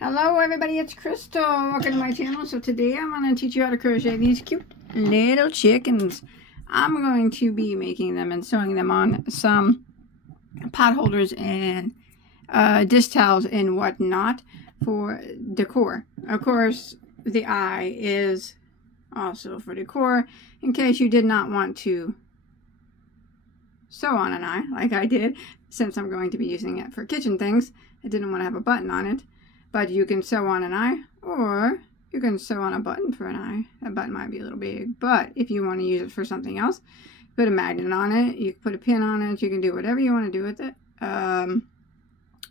Hello everybody, it's Crystal. Welcome to my channel. So today I'm going to teach you how to crochet these cute little chickens. I'm going to be making them and sewing them on some pot holders and dish towels and whatnot for decor. Of course, the eye is also for decor in case you did not want to sew on an eye like I did, since I'm going to be using it for kitchen things. I didn't want to have a button on it. But you can sew on an eye, or you can sew on a button for an eye. That button might be a little big, but if you want to use it for something else, put a magnet on it, you can put a pin on it, you can do whatever you want to do with it.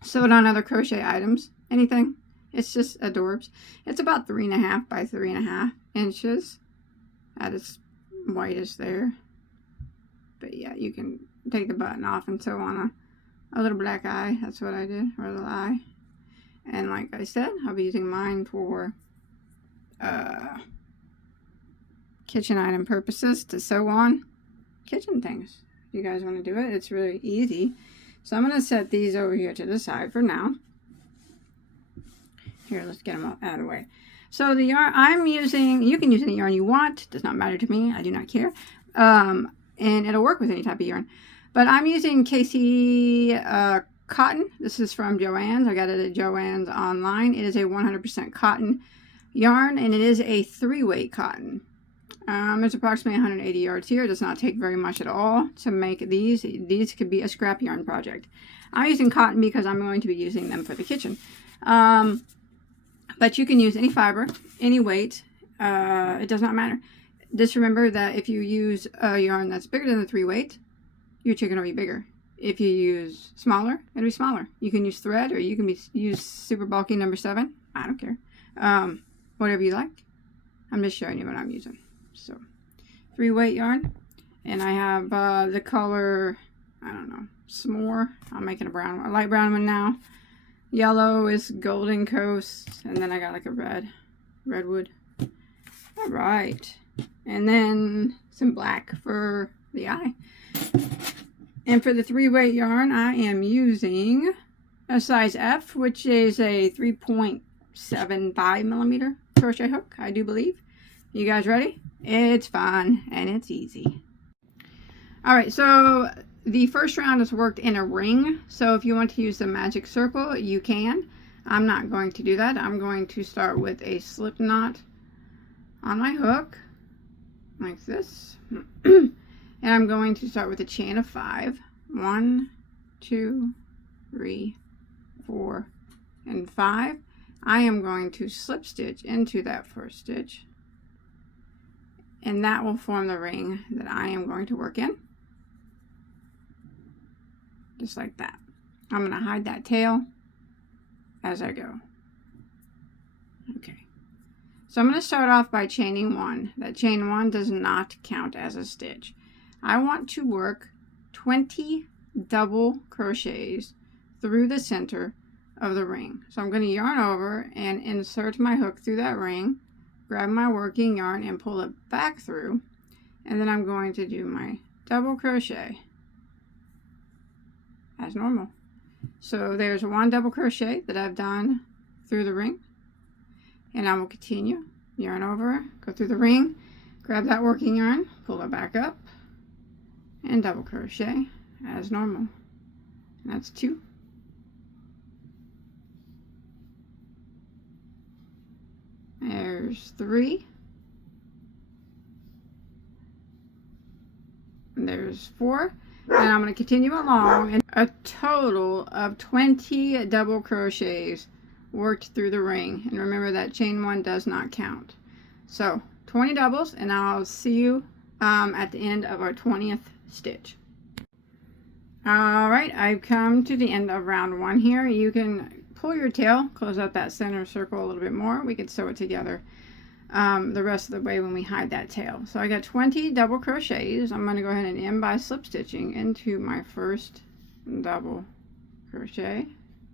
Sew it on other crochet items, anything. It's just adorbs. It's about 3.5 by 3.5 inches at its widest there. But yeah, you can take the button off and sew on a little black eye. That's what I did, or a little eye. And like I said, I'll be using mine for kitchen item purposes to sew on kitchen things. If you guys want to do it, it's really easy. So I'm going to set these over here to the side for now. Here, let's get them all out of the way. So the yarn I'm using, you can use any yarn you want. It does not matter to me. I do not care. And it'll work with any type of yarn. But I'm using Casey cotton. This is from Joann's. I got it at Joann's online. It is a 100% cotton yarn, and it is a 3-weight cotton. It's approximately 180 yards here. It does not take very much at all to make these. These could be a scrap yarn project. I'm using cotton because I'm going to be using them for the kitchen. But you can use any fiber, any weight. It does not matter. Just remember that if you use a yarn that's bigger than the 3-weight, your chicken will be bigger. If you use smaller, it'll be smaller. You can use thread, or you can use super bulky number 7. I don't care. Whatever you like. I'm just showing you what I'm using. So, 3-weight yarn. And I have the color, I don't know, s'more. I'm making a light brown one now. Yellow is Golden Coast. And then I got like a redwood. Alright. And then some black for the eye. And for the 3-weight yarn, I am using a size F, which is a 3.75 millimeter crochet hook, I do believe. You guys ready? It's fun and it's easy. All right, so the first round is worked in a ring. So if you want to use the magic circle, you can. I'm not going to do that. I'm going to start with a slip knot on my hook, like this. And I'm going to start with a chain of 5. 1, 2, 3, 4, and 5. I am going to slip stitch into that first stitch. And that will form the ring that I am going to work in. Just like that. I'm going to hide that tail as I go. Okay. So I'm going to start off by chaining 1. That chain 1 does not count as a stitch. I want to work 20 double crochets through the center of the ring. So I'm going to yarn over and insert my hook through that ring, grab my working yarn and pull it back through, and then I'm going to do my double crochet as normal. So there's 1 double crochet that I've done through the ring, and I will continue, yarn over, go through the ring, grab that working yarn, pull it back up, and double crochet as normal. And that's 2. There's 3. And there's 4. And I'm going to continue along, and a total of 20 double crochets worked through the ring. And remember that chain 1 does not count. So 20 doubles, and I'll see you at the end of our 20th stitch. Alright, I've come to the end of round 1 here. You can pull your tail, close up that center circle a little bit more. We could sew it together the rest of the way when we hide that tail. So I got 20 double crochets. I'm going to go ahead and end by slip stitching into my first double crochet,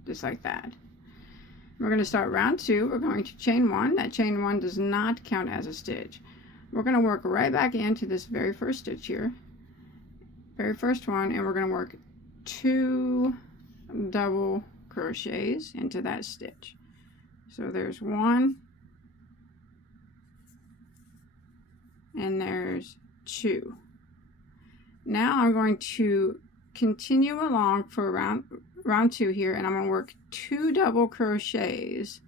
just like that. We're going to start round 2. We're going to chain 1. That chain 1 does not count as a stitch. We're going to work right back into this very first stitch here. Very first one, and we're going to work 2 double crochets into that stitch. So there's one, and there's two. Now I'm going to continue along for round two here, and I'm going to work 2 double crochets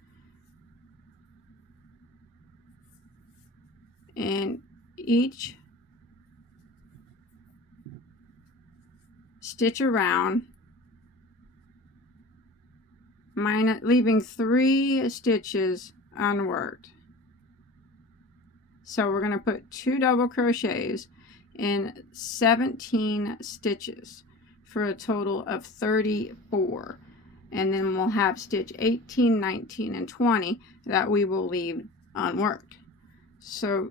in each stitch around, leaving 3 stitches unworked. So we're going to put 2 double crochets in 17 stitches for a total of 34, and then we'll have stitch 18, 19, and 20 that we will leave unworked. So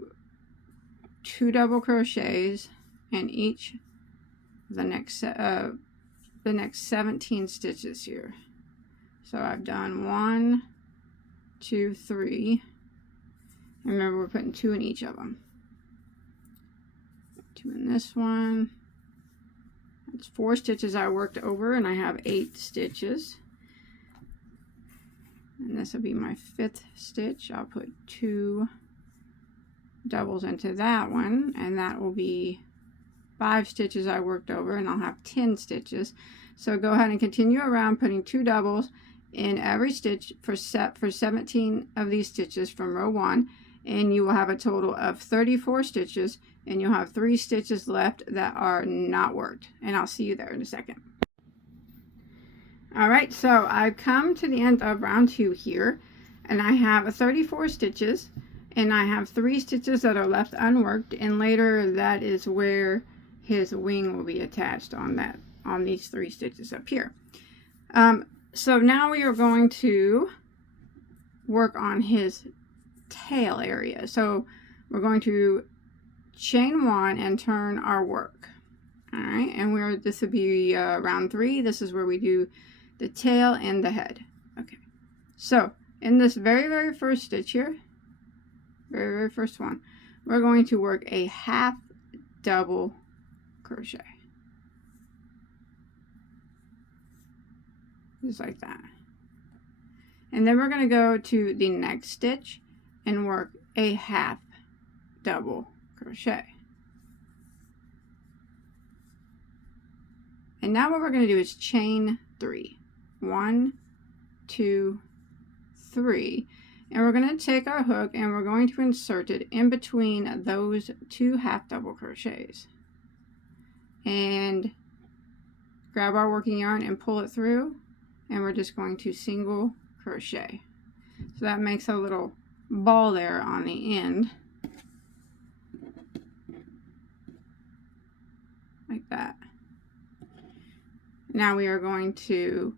2 double crochets in each the next 17 stitches here. So I've done 1, 2, 3. Remember, we're putting 2 in each of them. 2 in this one. That's 4 stitches I worked over, and I have 8 stitches. And this will be my 5th stitch. I'll put 2 doubles into that one, and that will be 5 stitches I worked over, and I'll have 10 stitches. So go ahead and continue around putting 2 doubles in every stitch for 17 of these stitches from row 1, and you will have a total of 34 stitches, and you'll have 3 stitches left that are not worked, and I'll see you there in a second. Alright, so I've come to the end of round 2 here, and I have 34 stitches, and I have 3 stitches that are left unworked, and later that is where his wing will be attached on these 3 stitches up here. So now we are going to work on his tail area. So we're going to chain 1 and turn our work. All right, and this would be round 3. This is where we do the tail and the head. Okay, so in this very first stitch here, very first one, we're going to work a half double crochet. Just like that. And then we're going to go to the next stitch and work a half double crochet. And now what we're going to do is chain 3. 1, 2, 3. And we're going to take our hook and we're going to insert it in between those 2 half double crochets. And grab our working yarn and pull it through. And we're just going to single crochet. So that makes a little ball there on the end. Like that. Now we are going to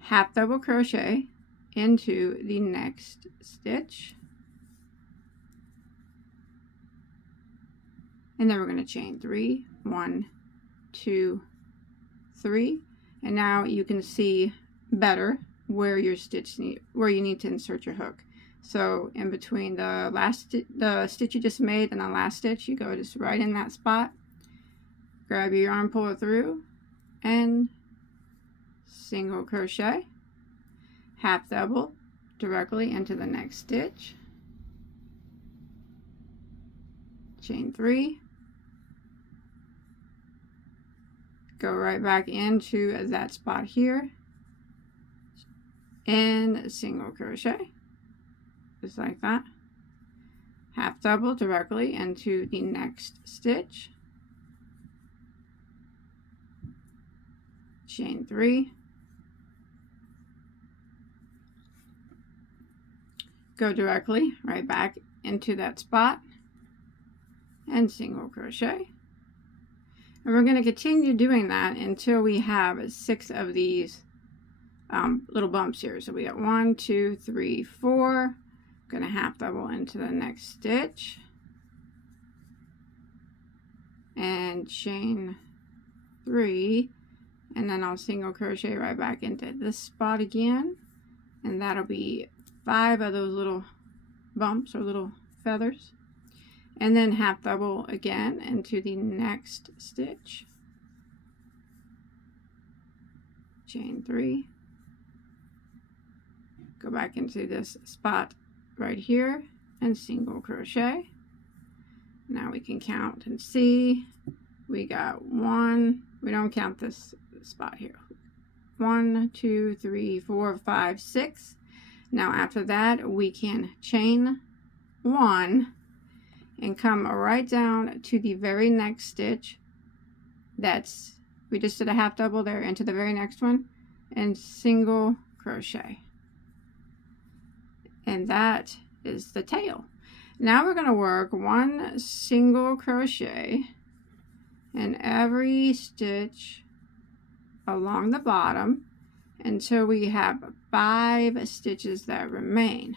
half double crochet into the next stitch. And then we're going to chain 3. 1, 2, 3. And now you can see better where your where you need to insert your hook. So in between the stitch you just made and the last stitch, you go just right in that spot, grab your yarn, pull it through, and single crochet, half double directly into the next stitch, chain 3, go right back into that spot here, and single crochet, just like that, half double directly into the next stitch, chain 3, go directly right back into that spot, and single crochet. And we're going to continue doing that until we have 6 of these little bumps here. So we got 1, 2, 3, 4. I'm going to half double into the next stitch and chain 3, and then I'll single crochet right back into this spot again, and that'll be 5 of those little bumps or little feathers. And then half double again into the next stitch, chain 3, go back into this spot right here and single crochet. Now we can count and see we got 1, we don't count this spot here, 1 2 3 4 5 6. Now after that we can chain 1 and come right down to the very next stitch. That's, we just did a half double there into the very next one and single crochet, and that is the tail. Now we're going to work 1 single crochet in every stitch along the bottom until we have 5 stitches that remain,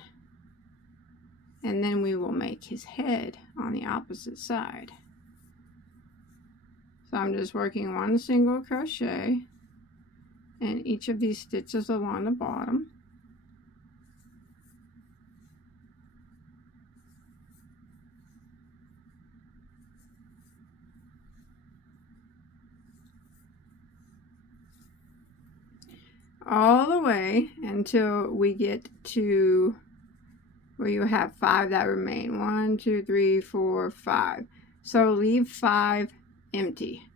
and then we will make his head on the opposite side. So I'm just working 1 single crochet in each of these stitches along the bottom. All the way until we get to where you have 5 that remain. 1 2 3 4 5. So leave 5 empty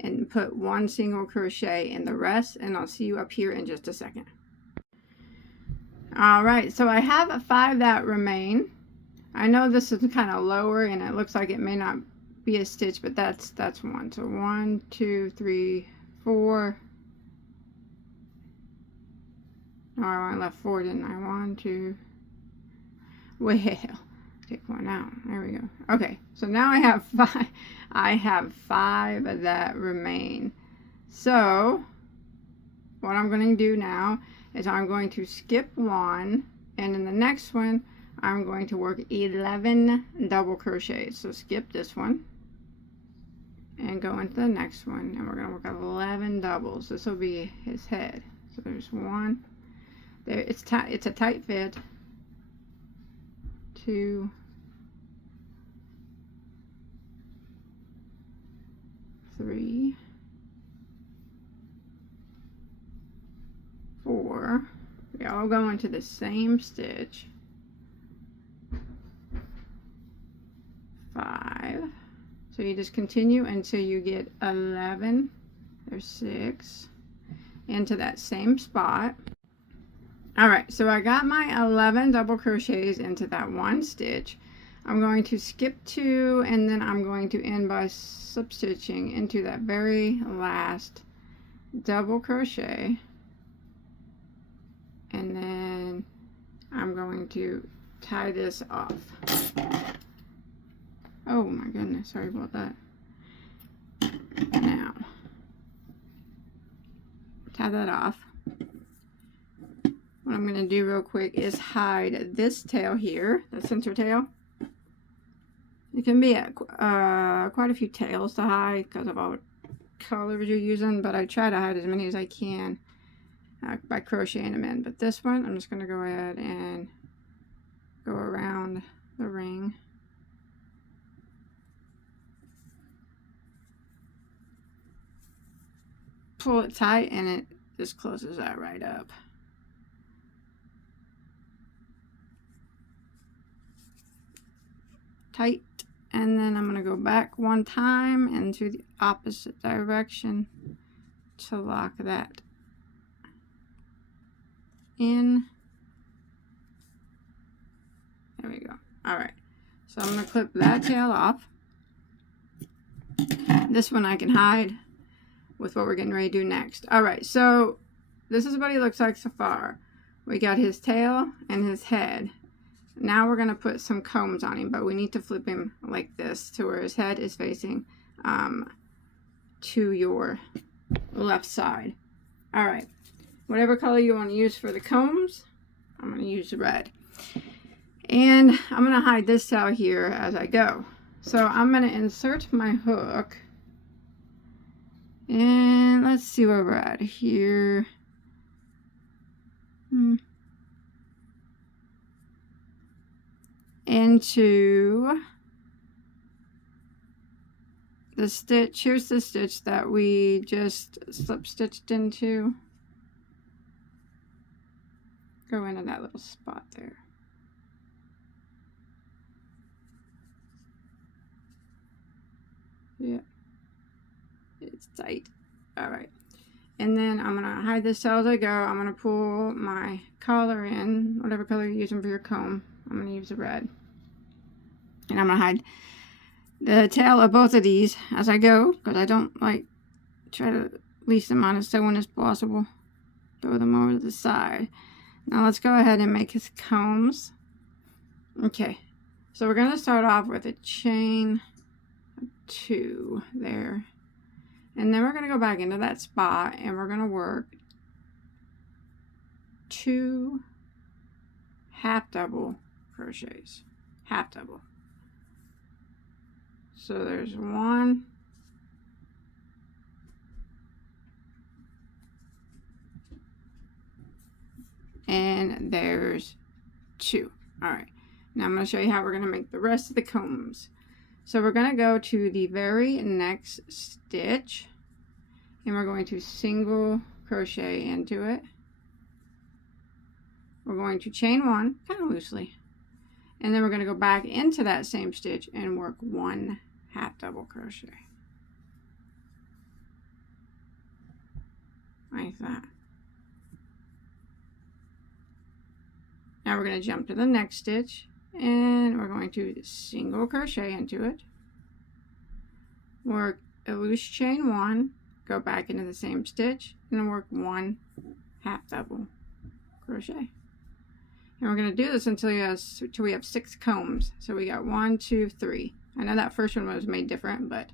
and put 1 single crochet in the rest, and I'll see you up here in just a second. All right, so I have 5 that remain. I know this is kind of lower and it looks like it may not be a stitch, but that's 1. So 1 2 3 4. Oh, I only left 4, didn't I? 1 2. Well, take 1 out. There we go. Okay, so now I have 5. I have 5 that remain. So what I'm going to do now is I'm going to skip 1, and in the next one I'm going to work 11 double crochets. So skip this one and go into the next one, and we're going to work 11 doubles. This will be his head. So there's 1. There, it's a tight fit. 2, 3, 4. We all go into the same stitch. 5. So you just continue until you get 11. There's 6 into that same spot. Alright, so I got my 11 double crochets into that one stitch. I'm going to skip 2, and then I'm going to end by substitching into that very last double crochet, and then I'm going to tie this off. Oh my goodness, sorry about that. Now tie that off. What I'm going to do real quick is hide this tail here, the center tail. It can be quite a few tails to hide because of all the colors you're using, but I try to hide as many as I can by crocheting them in. But this one, I'm just going to go ahead and go around the ring. Pull it tight, and it just closes that right up. Tight, and then I'm going to go back 1 time into the opposite direction to lock that in. There we go. Alright, so I'm going to clip that tail off. This one I can hide with what we're getting ready to do next. Alright, so this is what he looks like so far. We got his tail and his head. Now we're going to put some combs on him, but we need to flip him like this to where his head is facing to your left side. Alright, whatever color you want to use for the combs, I'm going to use red. And I'm going to hide this tail here as I go. So I'm going to insert my hook. And let's see where we're at here. Into the stitch. Here's the stitch that we just slip stitched into. go into that little spot there. Yeah, it's tight. All right, and then I'm gonna hide this tail as I go. I'm gonna pull my collar in, whatever color you're using for your comb. I'm gonna use the red, and I'm gonna hide the tail of both of these as I go, because I don't like try to least amount of sewing as possible. Throw them over to the side. Now let's go ahead and make his combs. Okay, so we're going to start off with a chain of 2 there, and then we're going to go back into that spot and we're going to work 2 half double crochets, half double. So there's 1, and there's 2. All right, now I'm going to show you how we're going to make the rest of the combs. So we're going to go to the very next stitch and we're going to single crochet into it. We're going to chain 1 kind of loosely, and then we're going to go back into that same stitch and work 1 half double crochet like that. Now we're going to jump to the next stitch and we're going to single crochet into it, work a loose chain 1, go back into the same stitch and work 1 half double crochet. And we're going to do this until we have 6 combs. So we got 1, 2, 3. I know that first one was made different, but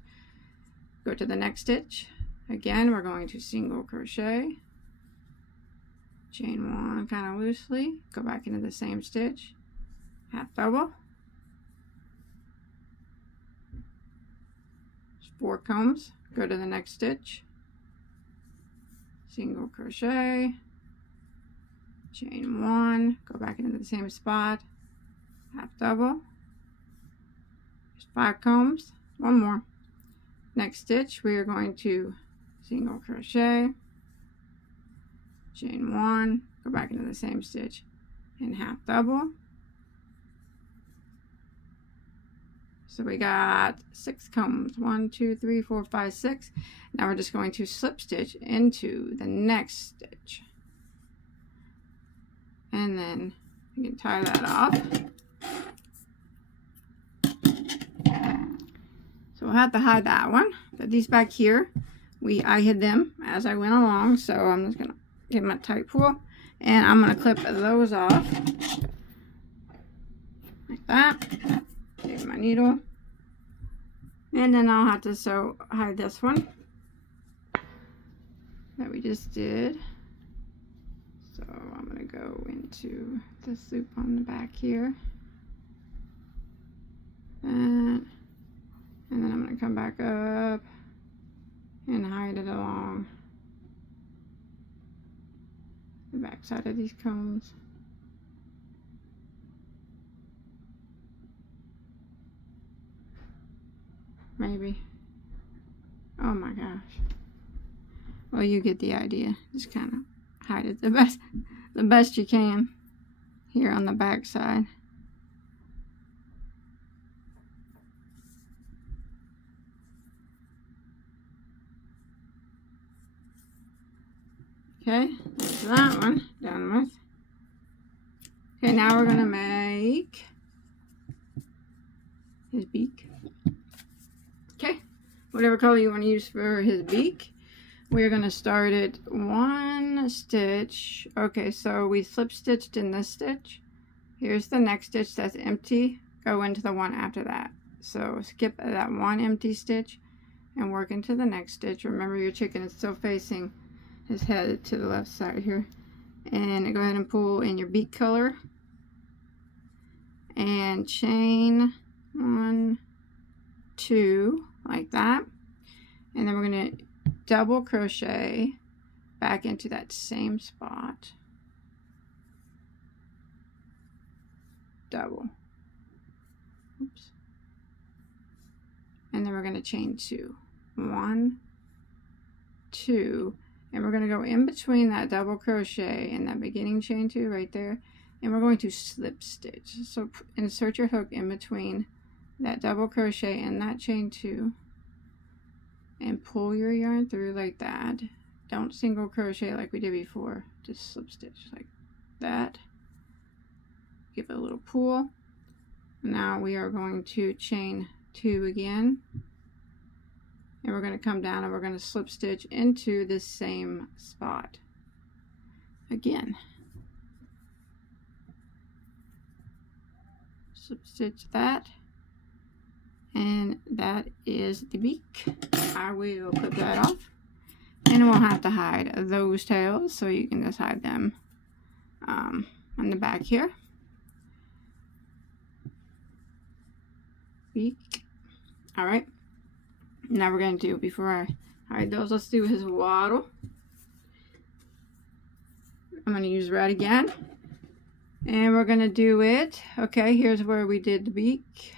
go to the next stitch. Again, we're going to single crochet, chain 1 kind of loosely, go back into the same stitch, half double. There's 4 combs. Go to the next stitch, single crochet, chain 1, go back into the same spot, half double. There's 5 combs, 1 more. Next stitch we are going to single crochet, chain 1, go back into the same stitch and half double. So we got 6 combs, 1, 2, 3, 4, 5, 6. Now we're just going to slip stitch into the next stitch, and then you can tie that off. So we'll have to hide that one, but these back here, I hid them as I went along, so I'm just gonna give them a tight pull, and I'm gonna clip those off like that. Take my needle, and then I'll have to hide this one that we just did. So I'm gonna go into this loop on the back here, and then I'm gonna come back up and hide it along the back side of these combs. Maybe. Oh my gosh. Well, you get the idea. Just kind of hide it the best you can here on the back side. Okay, there's that one done with. Okay, now we're gonna make his beak. Okay, whatever color you want to use for his beak. We're gonna start at 1 stitch. Okay, so we slip stitched in this stitch. Here's the next stitch that's empty. Go into the one after that. So skip that 1 empty stitch and work into the next stitch. Remember, your chicken is still facing his head to the left side here, and go ahead and pull in your beak color and chain 1, 2 like that, and then we're going to double crochet back into that same spot, double, oops, and then we're going to chain 2, 1, 2, and we're going to go in between that double crochet and that beginning chain 2 right there, and we're going to slip stitch. So insert your hook in between that double crochet and that chain 2 and pull your yarn through like that. Don't single crochet like we did before, just slip stitch like that. Give it a little pull. Now we are going to chain 2 again, and we're going to come down and we're going to slip stitch into this same spot again. Slip stitch that, and that is the beak. I will put that off, and we'll have to hide those tails, so you can just hide them on the back here. Beak. All right, now we're going to do, before I hide those, let's do his wattle. I'm going to use red again, and we're going to do it. Okay, here's where we did the beak.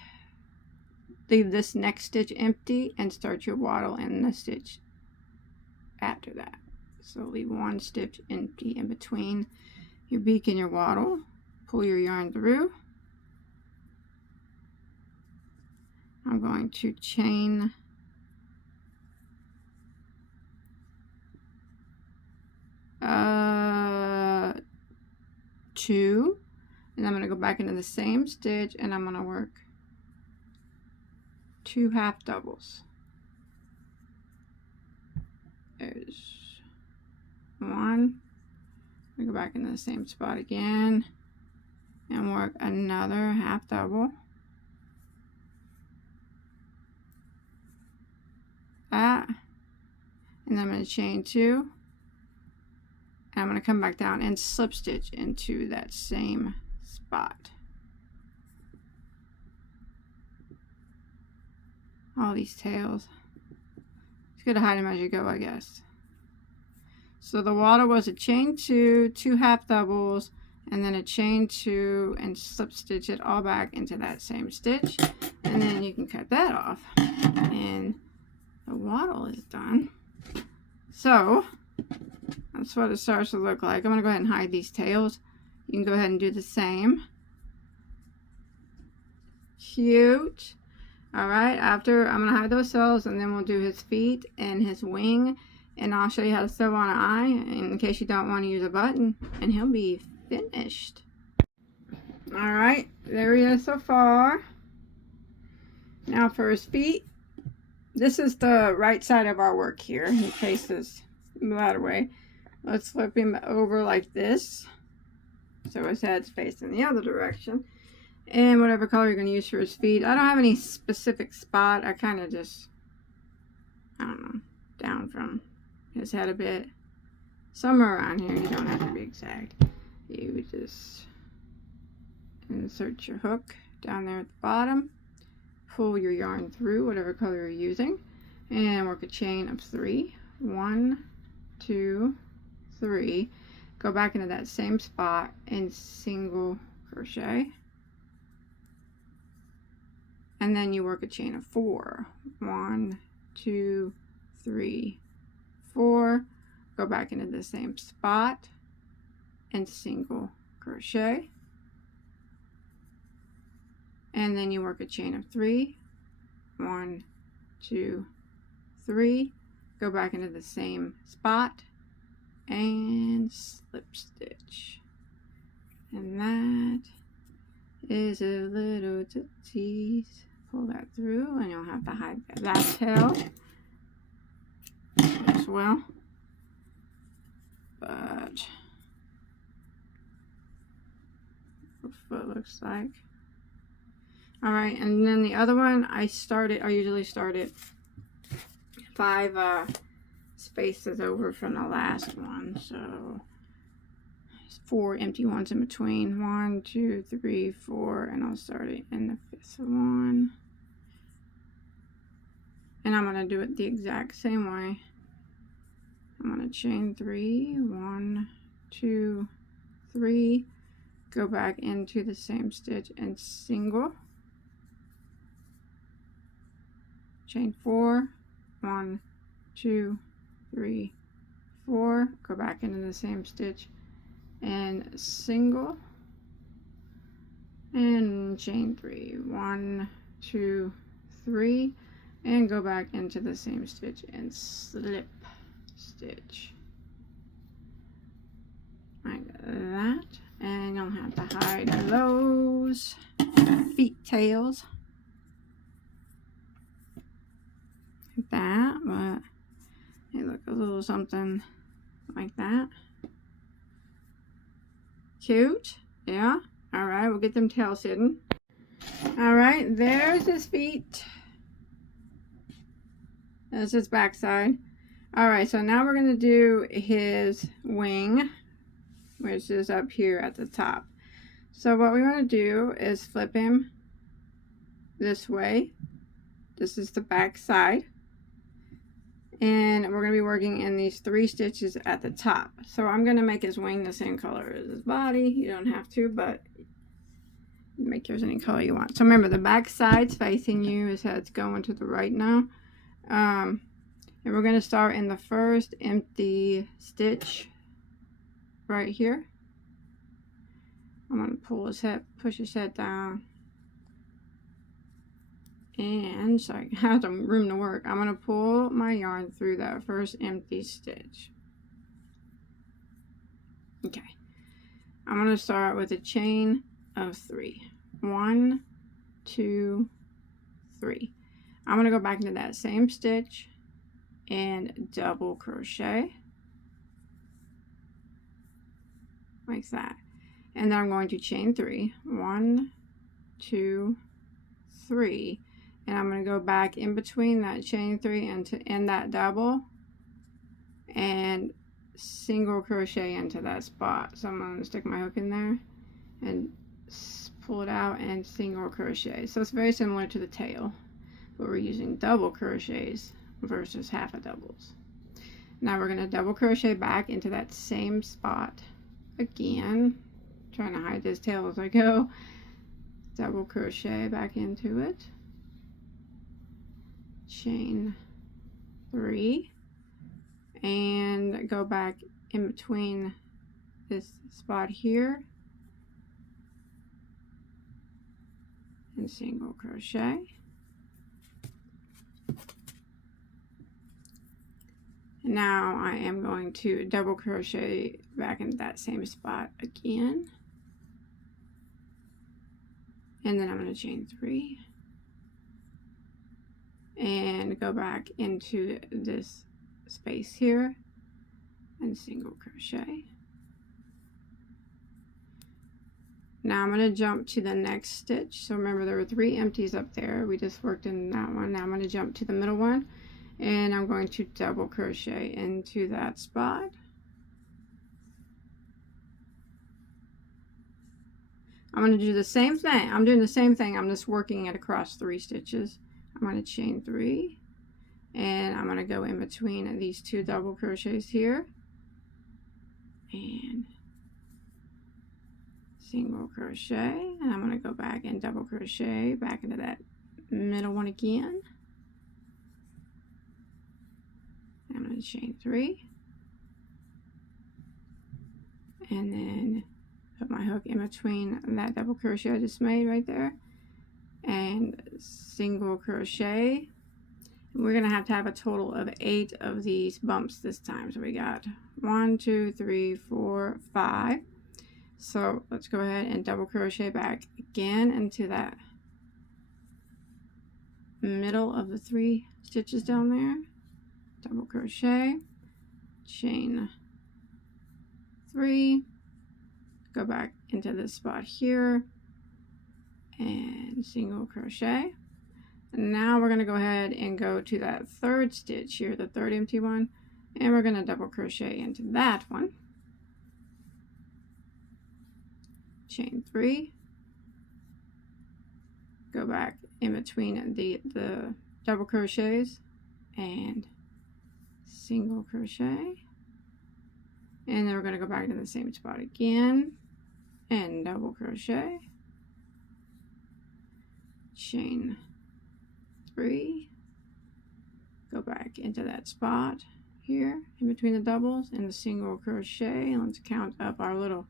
Leave this next stitch empty and start your wattle in the stitch after that. So leave one stitch empty in between your beak and your wattle. Pull your yarn through. I'm going to chain 2, and I'm going to go back into the same stitch, and I'm going to work 2 half doubles. There's 1. We go back into the same spot again and work another half double. That, and I'm going to chain 2, and I'm going to come back down and slip stitch into that same spot. All these tails, it's good to hide them as you go, I guess. So the wattle was a chain 2, 2 half doubles, and then a chain 2 and slip stitch it all back into that same stitch, and then you can cut that off, and the wattle is done. So that's what it starts to look like. I'm going to go ahead and hide these tails. You can go ahead and do the same. Cute. All right, after I'm going to hide those tails, and then we'll do his feet and his wing, and I'll show you how to sew on an eye in case you don't want to use a button, and he'll be finished. All right, there he is so far. Now for his feet. This is the right side of our work here. He faces that way. Let's flip him over like this, so his head's facing the other direction. And whatever color you're going to use for his feet. I don't have any specific spot. I kind of just, I don't know, down from his head a bit. Somewhere around here. You don't have to be exact. You just insert your hook down there at the bottom. Pull your yarn through whatever color you're using, and work a chain of 3. 1, 2, 3. Go back into that same spot and single crochet, and then you work a chain of 4. 1, 2, 3, 4. Go back into the same spot and single crochet, and then you work a chain of 3. 1, 2, 3. Go back into the same spot and slip stitch, and that is a little tease. Pull that through, and you'll have to hide that tail as well, but what foot looks like. All right, and then the other one, I usually start it 5 spaces over from the last one, so 4 empty ones in between. 1, 2, 3, 4, and I'll start it in the 5th one. And I'm going to do it the exact same way. I'm going to chain 3, 1, 2, 3, go back into the same stitch and single, chain 4, 1, 2, 3, 4, go back into the same stitch and single and chain 3, 1, 2, 3, and go back into the same stitch and slip stitch like that. And you'll have to hide those feet tails like that, but they look a little something like that. Cute, yeah. All right, we'll get them tails hidden. All right, there's his feet. That's his backside. All right, so now we're gonna do his wing, which is up here at the top. So what we want to do is flip him this way. This is the back side. And we're going to be working in these 3 stitches at the top. So I'm going to make his wing the same color as his body. You don't have to, but make yours any color you want. So remember, the back side's facing you. His head's going to the right now. And we're going to start in the first empty stitch right here. I'm going to pull his head, push his head down. And so I have some room to work. I'm going to pull my yarn through that first empty stitch. Okay. I'm going to start with a chain of 3. 1, 2, 3. I'm going to go back into that same stitch and double crochet like that. And then I'm going to chain 3. 1, 2, 3. And I'm going to go back in between that chain 3 and to end that double and single crochet into that spot. So I'm going to stick my hook in there and pull it out and single crochet. So it's very similar to the tail, but we're using double crochets versus half a doubles. Now we're going to double crochet back into that same spot again, trying to hide this tail as I go. Double crochet back into it, chain 3, and go back in between this spot here and single crochet. Now I am going to double crochet back into that same spot again, and then I'm going to chain 3 and go back into this space here and single crochet. Now I'm going to jump to the next stitch. So remember, there were 3 empties up there. We just worked in that one. Now I'm going to jump to the middle one and I'm going to double crochet into that spot. I'm going to do the same thing. I'm doing the same thing. I'm just working it across 3 stitches. I'm going to chain 3 and I'm going to go in between these 2 double crochets here and single crochet, and I'm going to go back and double crochet back into that middle one again. I'm going to chain 3 and then put my hook in between that double crochet I just made right there and single crochet. We're going to have a total of 8 of these bumps this time. So we got 1, 2, 3, 4, 5. So let's go ahead and double crochet back again into that middle of the 3 stitches down there. Double crochet, chain 3, go back into this spot here and single crochet. And now we're going to go ahead and go to that 3rd stitch here, the 3rd empty one, and we're going to double crochet into that one, chain 3, go back in between the double crochets and single crochet, and then we're going to go back to the same spot again and double crochet, chain 3, go back into that spot here in between the doubles and the single crochet. Let's count up our little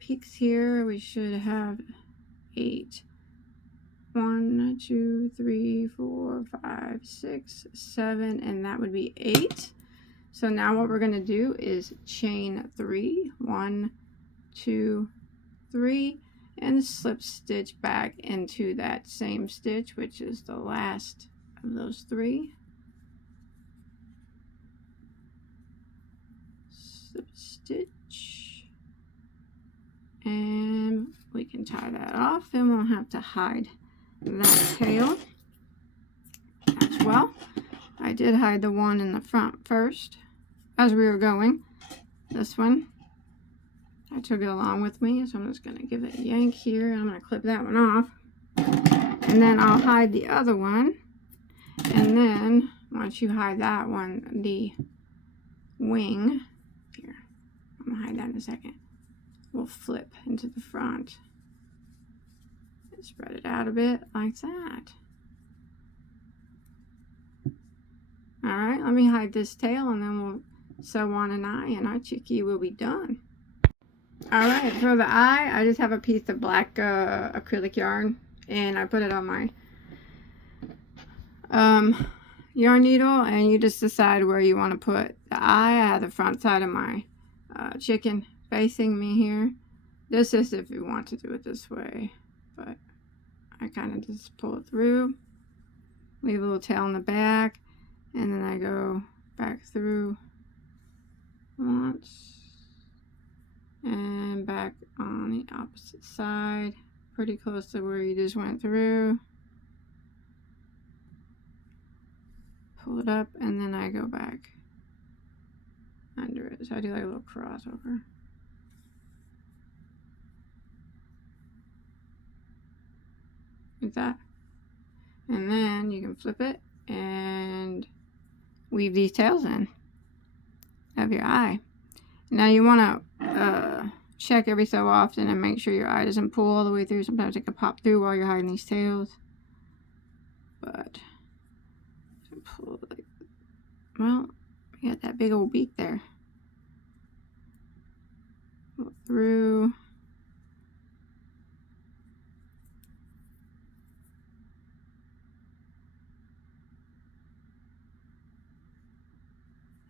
peaks here. We should have 8. 1, 2, 3, 4, 5, 6, 7, and that would be 8. So now what we're going to do is chain 3, 1, 2, 3, and slip stitch back into that same stitch, which is the last of those 3. Slip stitch, and we can tie that off, and we'll have to hide that tail as well. I did hide the one in the front first as we were going. This one, I took it along with me, so I'm just going to give it a yank here, and I'm going to clip that one off. And then I'll hide the other one. And then, once you hide that one, the wing, here, I'm going to hide that in a second, will flip into the front. And spread it out a bit like that. Alright, let me hide this tail, and then we'll sew on an eye, and our chickie will be done. Alright, for the eye, I just have a piece of black acrylic yarn, and I put it on my yarn needle, and you just decide where you want to put the eye. I have the front side of my chicken facing me here. This is if you want to do it this way, but I kind of just pull it through, leave a little tail in the back, and then I go back through once and back on the opposite side, pretty close to where you just went through. Pull it up, and then I go back under it. So I do like a little crossover. Like that. And then you can flip it and weave these tails in of your eye. Now you want to check every so often and make sure your eye doesn't pull all the way through. Sometimes it can pop through while you're hiding these tails. But pull like, well, you got that big old beak there. Pull through.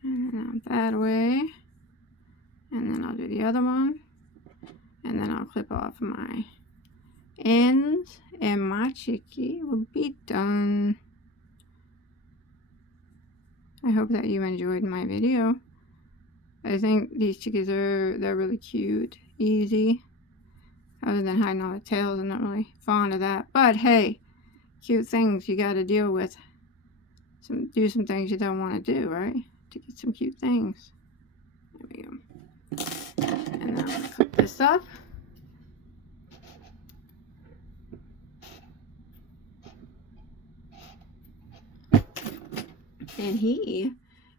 And then out that way. And then I'll do the other one. And then I'll clip off my ends. And my chickie will be done. I hope that you enjoyed my video. I think these chickies they're really cute. Easy. Other than hiding all the tails, I'm not really fond of that. But hey, cute things you gotta deal with. Do some things you don't want to do, right? To get some cute things. There we go. And then I'm going to clip this up. And he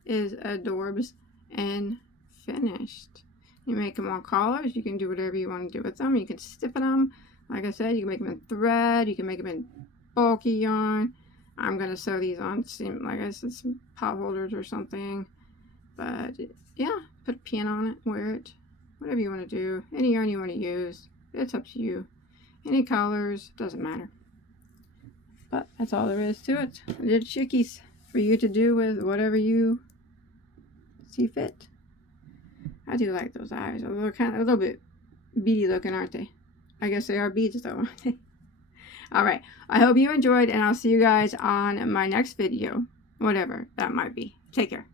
is adorbs and finished. You make them all collars. You can do whatever you want to do with them. You can stiffen them. Like I said, you can make them in thread. You can make them in bulky yarn. I'm going to sew these on, like I said, some pot holders or something. But, yeah, put a pin on it, wear it, whatever you want to do. Any yarn you want to use, it's up to you. Any colors, doesn't matter. But that's all there is to it. Little chickies for you to do with whatever you see fit. I do like those eyes. They're kind of a little bit beady looking, aren't they? I guess they are beads though, aren't they? Alright, I hope you enjoyed, and I'll see you guys on my next video. Whatever that might be. Take care.